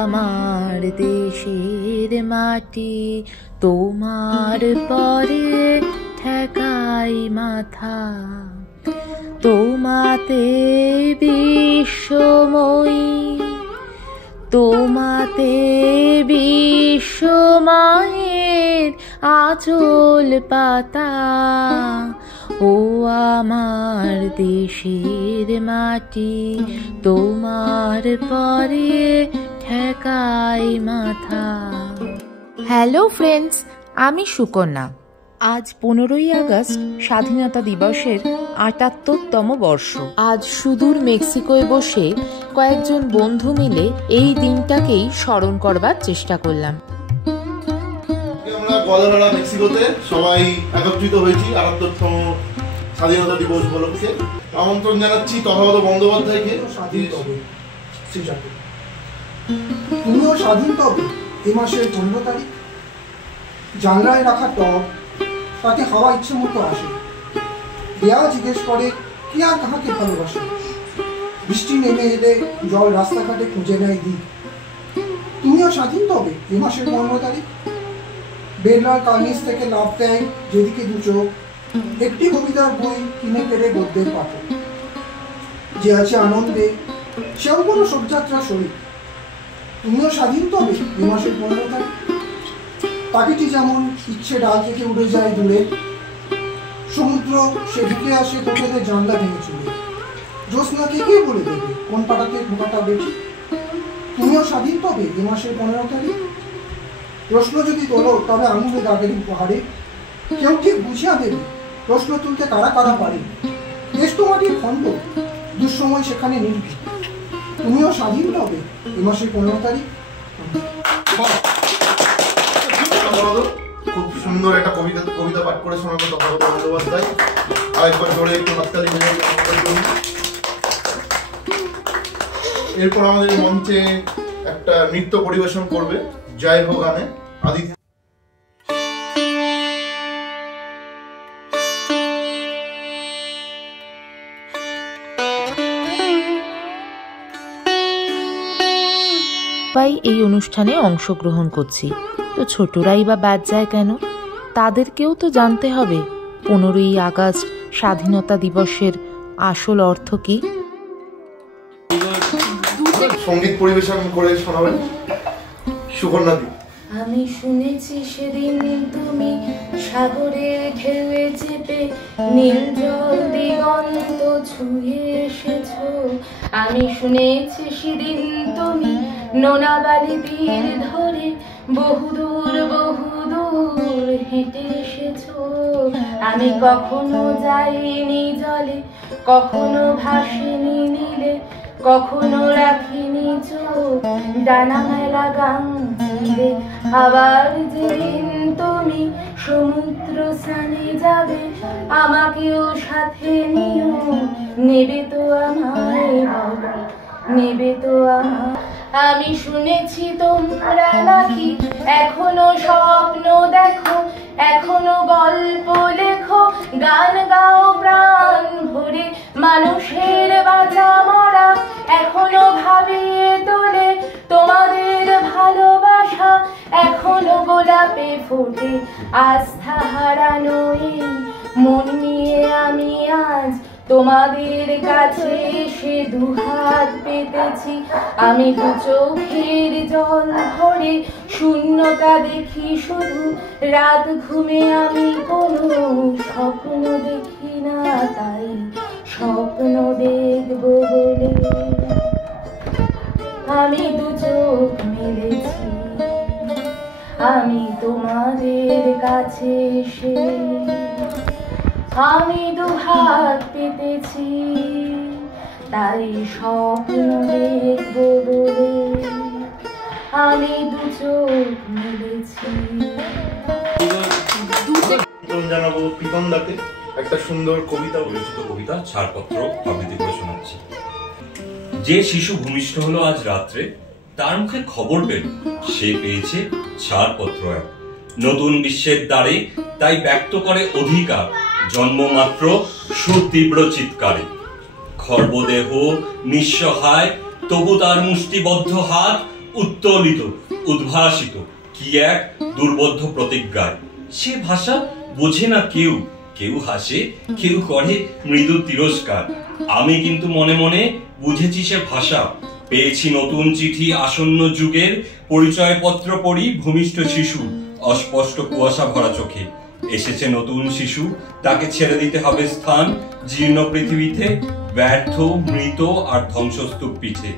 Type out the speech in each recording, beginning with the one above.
আমার দেশের মাটি তোমার পরে ঠেকাই মাথা, তোমাতে বিশ্বময়ী, তোমাতে বিশ্বমায়ের আঁচল পাতা। ও আমার দেশের মাটি তোমার পরে ঠেকাই মাথা। হ্যালো ফ্রেন্ডস, আমি সুকন্যা। আজ 15ই আগস্ট স্বাধীনতা দিবসের ৭৮তম বর্ষ। আজ সুদূর মেক্সিকোয় বসে কয়েকজন বন্ধু মিলে এই দিনটাকেই স্মরণ করবার চেষ্টা করলাম। আমরা গদালারা মেক্সিকোতে সবাই একত্রিত হয়েছি ৭৮তম স্বাধীনতা দিবস উপলক্ষে। আমন্ত্রণ জানাচ্ছি তথাগত বন্দ্যোপাধ্যায়কে। তুমিও স্বাধীন তবে এ মাসের 15 তারিখ। জানলায় রাখা টব তাতে হাওয়া ইচ্ছে মতো আসে। দেয়া জিজ্ঞেস করে কি আর কাহাকে ভালোবাসে। বৃষ্টি নেমে এলে জল রাস্তাঘাটে খুঁজে নেয় দিক। তুমিও স্বাধীন তবে এ মাসের 15 তারিখ। বেলনার কার্নিস থেকে লাভ দেয় যেদিকে দু চোখ, একটি কবিতার বই কিনে পেরে গদ্যের পাঠক। যে আছে আনন্দে সেও কোনো শোকযাত্রা শরীর। তুমিও স্বাধীন তবে এ মাসের 15 তারিখ। পাখিটি যেমন ইচ্ছে ডাল থেকে উড়ে যায় দূরে, সমুদ্র সে ঢুকে আসে হোটেলের জানলা ভেঙে চলে। জ্যোৎস্নাকে কে বলে দেবে কোন পাড়াতে ঢোকাটা বেশি। তুমিও স্বাধীন তবে এ মাসের 15 তারিখ। প্রশ্ন যদি তোলো তবে আঙুলে দাগের উপহারে, কেউ ঠিক বুঝিয়া দেবে প্রশ্ন তুলতে কারা কারা পারে। দেশ তো মাটির খণ্ড, দুঃসময় সেখানে নির্ভীক। তুমিও স্বাধীন তবে এ মাসের 15 তারিখ। খুব সুন্দর একটা কবিতা পাঠ করে শোনাবো তথাগত বন্দ্যোপাধ্যায়। আরেকবার ধরে একটু হাততালি মিলে। এরপর আমাদের মঞ্চে একটা নৃত্য পরিবেশন করবে জয় হো গানে আদিত্য। এই অনুষ্ঠানে অংশগ্রহণ করছি, তো ছোটরাই বা বাদ যায় কেন? তাদেরকেও তো জানতে হবে 15ই আগস্ট স্বাধীনতা দিবসের আসল অর্থ কি। সঙ্গীত পরিবেশন করে শোনাবেন সুকন্যা দি। আমি শুনেছি সেদিন তুমি সাগরের ঢেউয়ে চেপে নীল জল দিগন্ত ছুঁয়ে এসেছো। আমি শুনেছি সেদিন তুমি নোনাবালি তীর ধরে বহুদূর বহুদূর হেঁটে এসেছো। আমি কখনো যাইনি জলে, কখনো ভাসিনি নীলে, কখনো রাখিনি চোখ ডানা মেলা গান ছিলে। আবার যেদিন তুমি সমুদ্র স্নানে যাবে আমাকেও সাথে নিও, নেবে তো আমায় বলো, নেবে তো আমায়। আমি শুনেছি তোমরা নাকি এখনো স্বপ্ন দেখো, এখনো গল্প লেখো, গান গাও প্রাণ ভরে, মানুষের বাঁচা মরা এখনো ভাবিয়ে তোলে তোমাদের ভালোবাসা, এখনো গোলাপে ফোটে আস্থা হারানো এই মন নিয়ে আমি আজ তোমাদের কাছে এসে দুহাত পেতেছি। আমি দু চোখের জল ভরে শূন্যতা দেখি শুধু, রাত ঘুমে আমি কোনো স্বপ্ন দেখি না, তাই স্বপ্ন দেখব বলে আমি দু চোখ মেলেছি। আমি তোমাদের কাছে এসে আমি দুহাত পেতেছি, তাই স্বপ্ন দেখব বলে আমি দু চোখ মেলেছি। জানাবো প্রীতমদাকে একটা সুন্দর কবিতা, পরিচিত কবিতা ছাড়পত্র আবৃত্তি করে শোনাচ্ছি। যে শিশু ভূমিষ্ঠ হলো আজ রাত্রে, তার মুখে খবর পেল সে পেয়েছে ছাড়পত্র এক। নতুন বিশ্বের দ্বারে তাই ব্যক্ত করে অধিকার, জন্মমাত্র সুতীব্র চিৎকারে। খর্বদেহ নিঃসহায় তবু তার মুষ্টিবদ্ধ হাত উত্তোলিত, উদ্ভাসিত কি এক দুর্বোধ্য প্রতিজ্ঞায়। সে ভাষা বোঝে না কেউ, কেউ হাসে, কেউ করে মৃদু তিরস্কার। আমি কিন্তু মনে মনে বুঝেছি সে ভাষা। পেয়েছি নতুন চিঠি আসন্ন যুগের, পরিচয়পত্র পড়ি ভূমিষ্ঠ শিশু, অস্পষ্ট কুয়াশা ভরা চোখে। এসেছে নতুন শিশু, তাকে ছেড়ে দিতে হবে স্থান জীর্ণ পৃথিবীতে, ব্যর্থ, মৃত আর ধ্বংসস্তূপ পিঠে।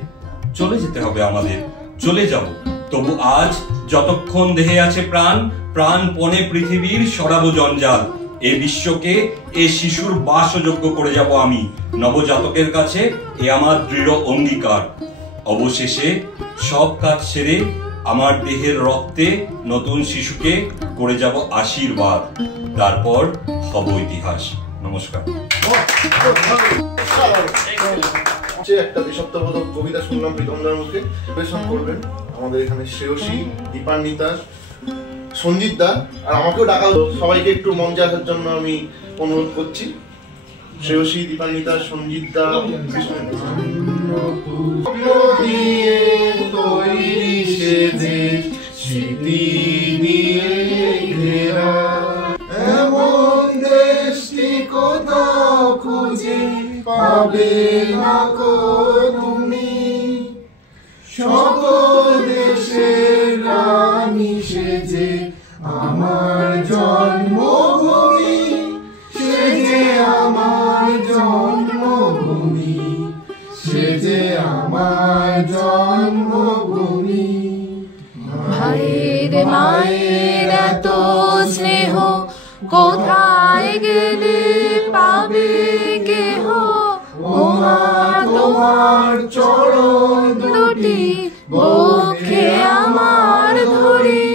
চলে যেতে হবে আমাদের, চলে যাব, তবু আজ যতক্ষণ দেহে আছে প্রাণ, প্রাণপণে পৃথিবীর সরাবো জঞ্জাল। এ বিশ্বকে এ শিশুর বাসযোগ্য করে যাব আমি, নবজাতকের কাছে এ আমার দৃঢ় অঙ্গীকার। অবশেষে সব কাজ সেরে আমার দেহের রক্তে নতুন শিশুকে করে যাব আশীর্বাদ, তারপর হব ইতিহাস। নমস্কার। একটা দেশাত্মবোধক কবিতা শুনলাম প্রীতমদার মুখে, পরিবেশন করবেন আমাদের এখানে শ্রেয়সী, দীপান্বিতা, সঞ্জিত দা, আর আমাকেও ডাকা। সবাইকে একটু মঞ্চে আসার জন্য আমি অনুরোধ করছি। শ্রেয়সী, দীপান্বিতা, সঞ্জিত দা। তৈরি সে দেশ স্মৃতি দিয়ে ঘেরা, এমন দেশটি কোথাও খুঁজে পাবে না কো তুমি। সকল দেশের রানী সেজে আমার জন্মভূমি, সেজে আমার জন্মভূমি, সেজে আমার জন্মভূমি। ভাইয়ের মায়ের এত স্নেহ কোথায় গেলে পাবে কেহ, ওমা তোমার চরণ দুটি বক্ষে আমার ধরি,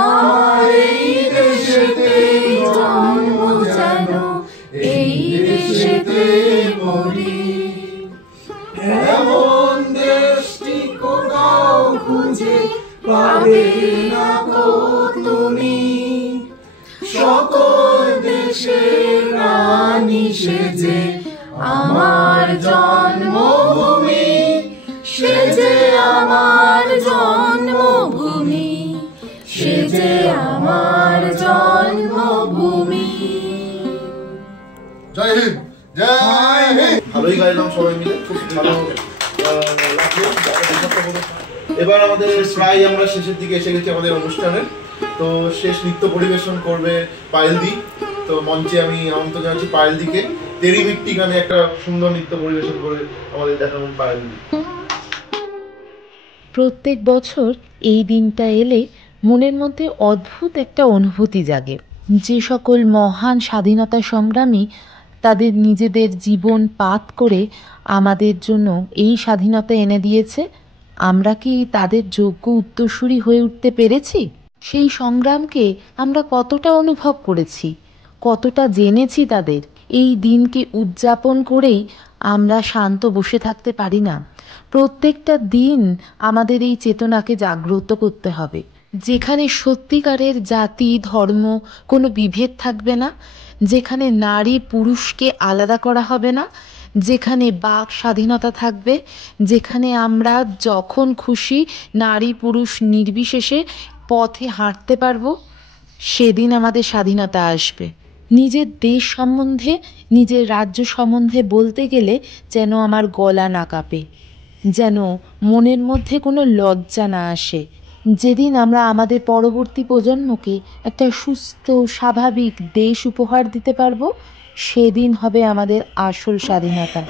আমার এই দেশেতে জন্ম যেন এই দেশেতে মরি। এমন দেশটি কোথাও খুঁজে পাবে না কো তুমি। সকল দেশের রানী সেজে আমার জন্মভূমি, সেজে আমার জন্মভূমি, সেজে আমার জন্মভূমি। জয় হিন্দ, জয় হিন্দ। ভালোই গাইলাম সবাই মিলে, খুব ভালো লাগলো। এবার আমাদের প্রায় আমরা শেষের দিকে এসে গেছি আমাদের অনুষ্ঠানের। তো শেষ নৃত্য পরিবেশন করবে পায়েলদি। তো মঞ্চে আমি আমন্ত্রণ জানাচ্ছি পায়েলদিকে। তেরি মিট্টি গানে একটা সুন্দর নৃত্য পরিবেশন করে আমাদের দেখাবেন পায়েলদি। প্রত্যেক বছর এই দিনটা এলে মনের মধ্যে অদ্ভুত একটা অনুভূতি জাগে। যে সকল মহান স্বাধীনতা সংগ্রামী তাদের নিজেদের জীবন পাত করে আমাদের জন্য এই স্বাধীনতা এনে দিয়েছে, আমরা কি তাদের যোগ্য উত্তরসূরি হয়ে উঠতে পেরেছি? সেই সংগ্রামকে আমরা কতটা অনুভব করেছি, কতটা জেনেছি তাদের। এই দিনকে উদযাপন করেই আমরা শান্ত বসে থাকতে পারি না। প্রত্যেকটা দিন আমাদের এই চেতনাকে জাগ্রত করতে হবে, যেখানে সত্যিকারের জাতি ধর্ম কোনো বিভেদ থাকবে না, যেখানে নারী পুরুষকে আলাদা করা হবে না, যেখানে বাক স্বাধীনতা থাকবে, যেখানে আমরা যখন খুশি নারী পুরুষ নির্বিশেষে পথে হাঁটতে পারবো, সেদিন আমাদের স্বাধীনতা আসবে। নিজের দেশ সম্বন্ধে, নিজের রাজ্য সম্বন্ধে বলতে গেলে যেন আমার গলা না কাঁপে, যেন মনের মধ্যে কোনো লজ্জা না আসে। যেদিন আমরা আমাদের পরবর্তী প্রজন্মকে একটা সুস্থ স্বাভাবিক দেশ উপহার দিতে পারবো, সেদিন হবে আমাদের আসল স্বাধীনতা।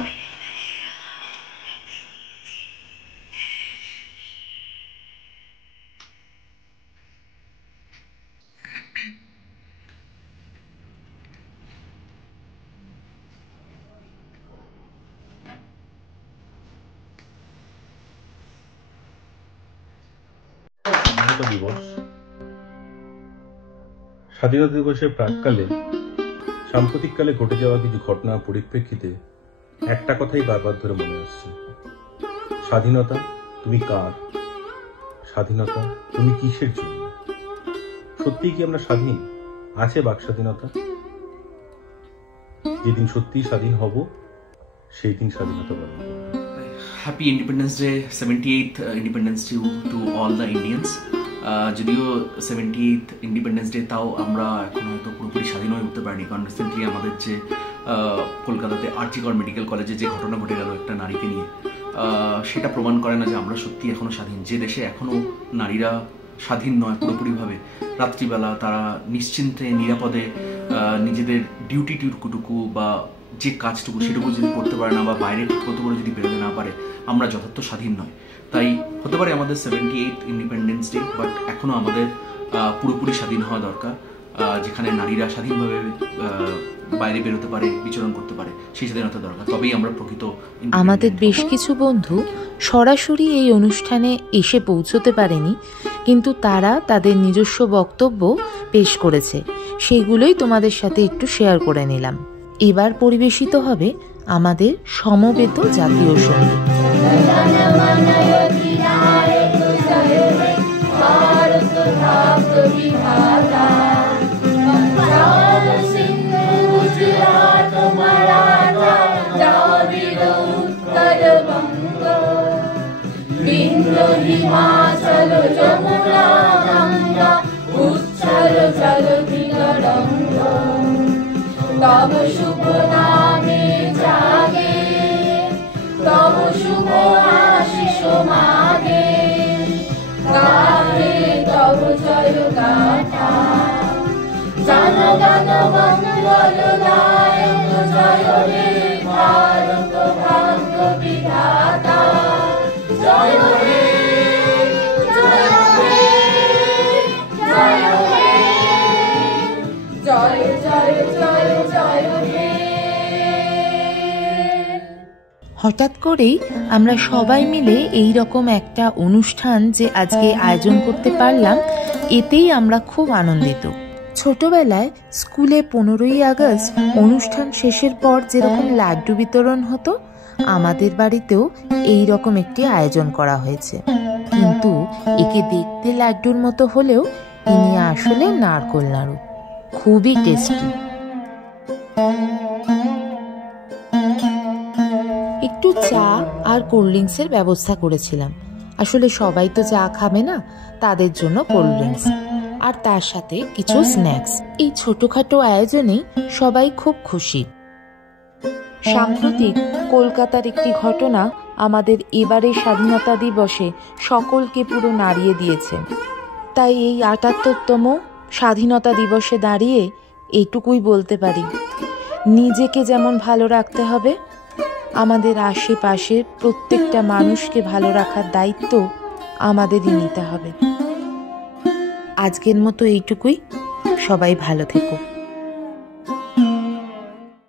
স্বাধীনতা দিবস। স্বাধীনতা দিবসের প্রাককালে সাম্প্রতিককালে ঘটে যাওয়া কিছু ঘটনার পরিপ্রেক্ষিতে একটা কথাই বারবার ধরে মনে আসছে, স্বাধীনতা তুমি কার? স্বাধীনতা তুমি কিসের জন্য? সত্যিই কি আমরা স্বাধীন? আছে বাক স্বাধীনতা? যেদিন সত্যিই স্বাধীন হব সেই দিন স্বাধীনতা পালন করব। Happy independence day, 78th independence day to all the Indians. যদিও 78th ইন্ডিপেন্ডেন্স ডে, তাও আমরা এখন হয়তো পুরোপুরি স্বাধীন হয়ে উঠতে পারিনি, কারণ রিসেন্টলি আমাদের যে কলকাতাতে আরজিকর মেডিকেল কলেজে যে ঘটনা ঘটে গেল একটা নারীকে নিয়ে, সেটা প্রমাণ করে না যে আমরা সত্যি এখনও স্বাধীন। যে দেশে এখনও নারীরা স্বাধীন নয় পুরোপুরিভাবে, রাত্রিবেলা তারা নিশ্চিন্তে নিরাপদে নিজেদের ডিউটিটুকু বা যে কাজটুকু সেটুকু যদি করতে পারে না, বা বাইরে ঠিকমতো করে যদি বেরোতে না পারে, আমরা যথার্থ স্বাধীন নয়। তাই হতে পারে আমাদের 78th ইন্ডিপেন্ডেন্স ডে, বাট এখনও আমাদের পুরোপুরি স্বাধীন হওয়া দরকার, যেখানে নারীরা স্বাধীনভাবে বাইরে বেরোতে পারে, বিচরণ করতে পারে, সেই স্বাধীনতা দরকার। তবেই আমরা প্রকৃত। আমাদের বেশ কিছু বন্ধু সরাসরি এই অনুষ্ঠানে এসে পৌঁছতে পারেনি, কিন্তু তারা তাদের নিজস্ব বক্তব্য পেশ করেছে, সেগুলোই তোমাদের সাথে একটু শেয়ার করে নিলাম। এবার পরিবেশিত হবে আমাদের সমবেত জাতীয় সঙ্গীত। হিমাচল যমুনা গঙ্গা উচ্ছল জলধি তরঙ্গ, তব শুভ নামে জাগে, তব শুভ আশিস মাগে, গাহে তব জয় গাথা, জনগণ মঙ্গলদায়ক জয় হে ভারত ভাগ্য বিধাতা, জয় হে জয় হে জয় হে জয় জয় জয় জয় হে। হঠাৎ করেই আমরা সবাই মিলে এই রকম একটা অনুষ্ঠান যে আজকে আয়োজন করতে পারলাম, এতেই আমরা খুব আনন্দিত। ছোটবেলায় স্কুলে 15ই আগস্ট অনুষ্ঠান শেষের পর যেরকম লাড্ডু বিতরণ হতো, আমাদের বাড়িতেও এই রকম একটি আয়োজন করা হয়েছে, কিন্তু একে দেখতে লাড্ডুর মতো হলেও ইনি আসলে নারকোল নাড়ু, খুবই টেস্টি। একটু চা আর কোল্ড ড্রিঙ্কসের ব্যবস্থা করেছিলাম, আসলে সবাই তো চা খাবে না, তাদের জন্য কোল্ড ড্রিঙ্কস আর তার সাথে কিছু স্ন্যাক্স। এই ছোটখাটো আয়োজনে সবাই খুব খুশি। সাম্প্রতিক কলকাতার একটি ঘটনা আমাদের এবারে স্বাধীনতা দিবসে সকলকে পুরো নাড়িয়ে দিয়েছে। তাই এই ৭৮তম স্বাধীনতা দিবসে দাঁড়িয়ে এইটুকুই বলতে পারি, নিজেকে যেমন ভালো রাখতে হবে, আমাদের আশেপাশের প্রত্যেকটা মানুষকে ভালো রাখার দায়িত্ব আমাদেরই নিতে হবে। আজকের মতো এইটুকুই, সবাই ভালো থেকো।